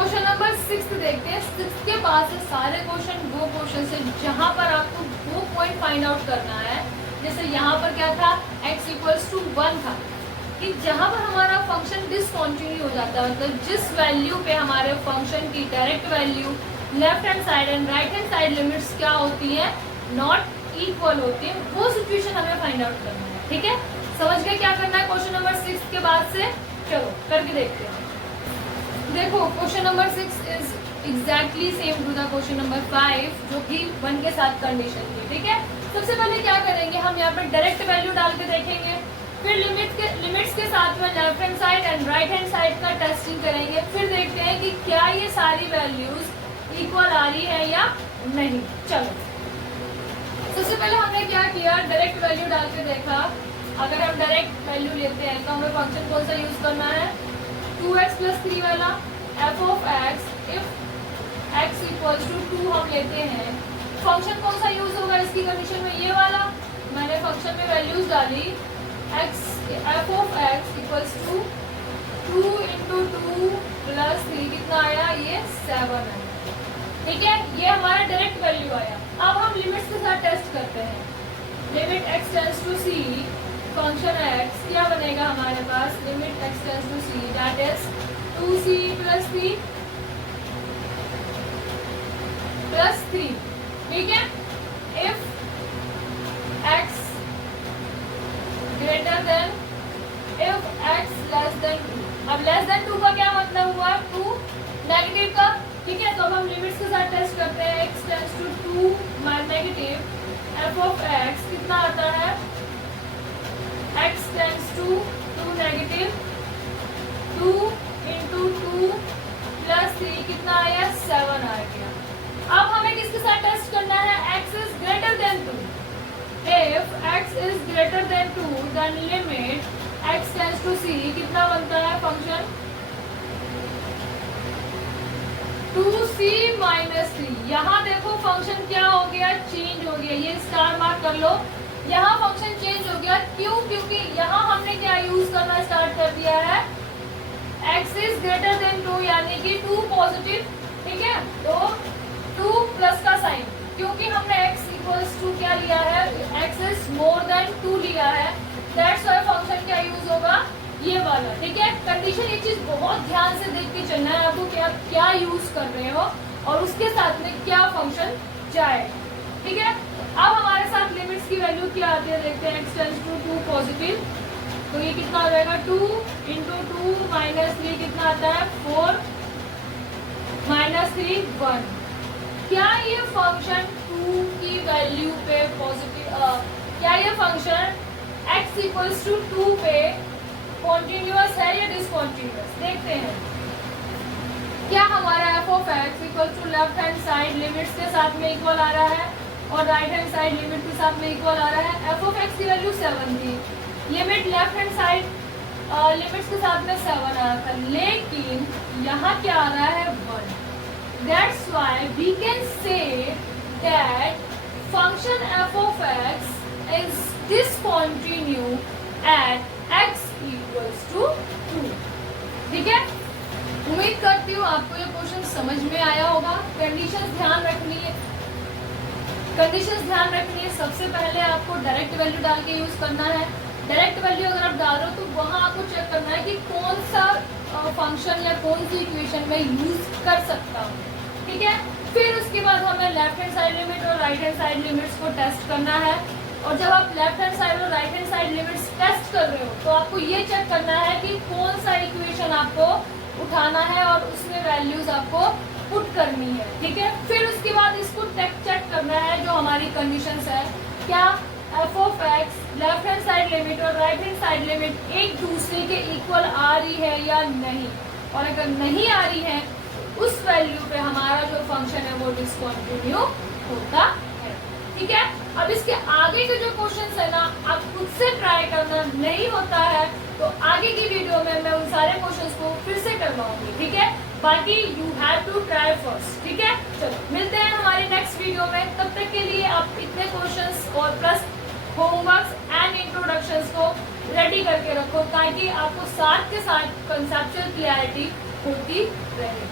Question number 6 देखते हैं। 6 के बाद से सारे क्वेश्चन वो क्वेश्चन है जहां पर आपको वो पॉइंट फाइंड आउट करना है। जैसे यहाँ पर क्या था, x = 1 था, कि जहां पर हमारा फंक्शन डिसकंटिन्यू हो जाता है, मतलब जिस वैल्यू पे हमारे फंक्शन की direct value left hand side and right hand side limits क्या होती है, नॉट इक्वल होती है, वो सिचुएशन हमें फाइंड आउट करना है। ठीक है, समझ गए क्या करना है क्वेश्चन नंबर 6 के बाद से? चलो करके देखते हैं। देखो question number 6 is exactly same to the question number 5 जो कि 1 के साथ कंडीशन थी। ठीक है, सबसे पहले क्या करेंगे, हम यहाँ पर डायरेक्ट वैल्यू डाल के देखेंगे, फिर लिमिट्स के साथ में left hand side and right hand side का टेस्टिंग करेंगे, फिर देखते हैं कि क्या ये सारी वैल्यूज इक्वल आ रही है या नहीं। चलो सबसे पहले हमने क्या किया, डायरेक्ट वैल्यू डाल के देखा। अगर हम डायरेक्ट वैल्यू लेते हैं तो हमें फंक्शन कौन सा यूज करना है, 2x + 3 वाला f of x if x = 2 हम लेते हैं। फंक्शन कौन सा यूज होगा इसकी कंडीशन में, ये वाला। मैंने फंक्शन में वैल्यूज डाली, f of x = 2 × 2 + 3 कितना आया, ये 7 आया। ठीक है, ये हमारा डायरेक्ट वैल्यू आया। अब हम लिमिट्स के साथ टेस्ट करते हैं। Limit x tends to c, function x क्या बनेगा हमारे पास, limit x tends to c that is 2c + 3 + 3। ठीक है, if x greater than, if x less than 2। अब लेस देन 2 का क्या मतलब हुआ, 2 नेगेटिव का। ठीक है, तो अब हम लिमिट्स के साथ टेस्ट करते हैं। x tends to 2 negative, f of x कितना आता है, x टेंड्स टू 2 नेगेटिव, 2 × 2 + 3 कितना आया, 7 आ गया। अब हमें किसके साथ टेस्ट करना है, x is greater than 2। if x is greater than 2 then limit x tends to c कितना बनता है फंक्शन, 2c - 3। यहाँ देखो फंक्शन क्या हो गया, चेंज हो गया, ये स्टार मार्क कर लो। यहाँ फंक्शन चेंज हो गया, क्यों, क्योंकि यहाँ हमने क्या यूज करना स्टार्ट कर दिया है, x is greater than 2 यानी कि 2 पॉजिटिव। ठीक है, तो 2 प्लस का साइन, क्योंकि हमने x = क्या लिया है, x is more than 2 लिया है, दैट्स व्हाई फंक्शन क्या यूज होगा, ये वाला। ठीक है, कंडीशन ये चीज बहुत ध्यान से देख के चलना है आपको, क्या क्या यूज कर रहे हो और उसके साथ में क्या फंक्शन जाए। ठीक है, अब हमारे साथ लिमिट्स की वैल्यू क्या आती है देखते हैं। x टेंड्स टू 2 पॉजिटिव, तो ये कितना हो जाएगा, 2 × 2 - 3 कितना आता है, 4 - 3 1। क्या ये फंक्शन 2 की वैल्यू पे पॉजिटिव, क्या ये फंक्शन x = 2 पे कॉन्टिन्यूअस है या डिसकॉन्टिन्यूअस, देखते हैं। क्या हमारा f of x = left hand side limits के साथ में इक्वल आ रहा है और राइट हैंड साइड लिमिट के साथ में इक्वल आ रहा है। f of x की वैल्यू 7 थी, limit left hand side limits के साथ में 7 आ रहा था, लेकिन यहाँ क्या आ रहा है, 1। That's why we can say that function f of x is discontinue at x = 2। ठीक है, उम्मीद करती हूँ आपको ये क्वेश्चन समझ में आया होगा। कंडीशंस ध्यान रखनी है, सबसे पहले आपको डायरेक्ट वैल्यू डाल के यूज करना है। डायरेक्ट वैल्यू अगर आप डाल रहे हो तो वहाँ आपको चेक करना है कि कौन सा फंक्शन या कौन सी इक्वेशन में यूज कर सकता हूँ। ठीक है, फिर उसके बाद हमें लेफ्ट हैंड साइड लिमिट और राइट हैंड साइड लिमिट्स को टेस्ट करना है। और जब आप लेफ्ट हैंड साइड और right hand side limits test कर रहे हो तो आपको ये चेक करना है कि कौन सा इक्वेशन आपको उठाना है और उसमें वैल्यूज आपको पुट करनी है। ठीक है, फिर उसके बाद इसको चेक करना है जो हमारी कंडीशंस है, क्या f of x left hand side limit और राइट हैंड साइड लिमिट एक दूसरे के इक्वल आ रही है या नहीं, और अगर नहीं आ रही है उस वैल्यू पे हमारा जो फंक्शन है वो डिसकंटिन्यू होता है। ठीक है, अब इसके आगे के जो क्वेश्चंस है ना, आप खुद से ट्राई करना, नहीं होता है तो आगे की वीडियो में मैं उन सारे क्वेश्चंस को फिर से करवाऊंगी। ठीक है, बाकी you have to try first. ठीक है, चलो मिलते हैं हमारी नेक्स्ट वीडियो में। तब तक के लिए आप इतने क्वेश्चंस और प्लस होमवर्क्स एंड इंट्रोडक्शंस को रेडी करके रखो ताकि आपको साथ के साथ कंसेप्चुअल क्लैरिटी होती रहे।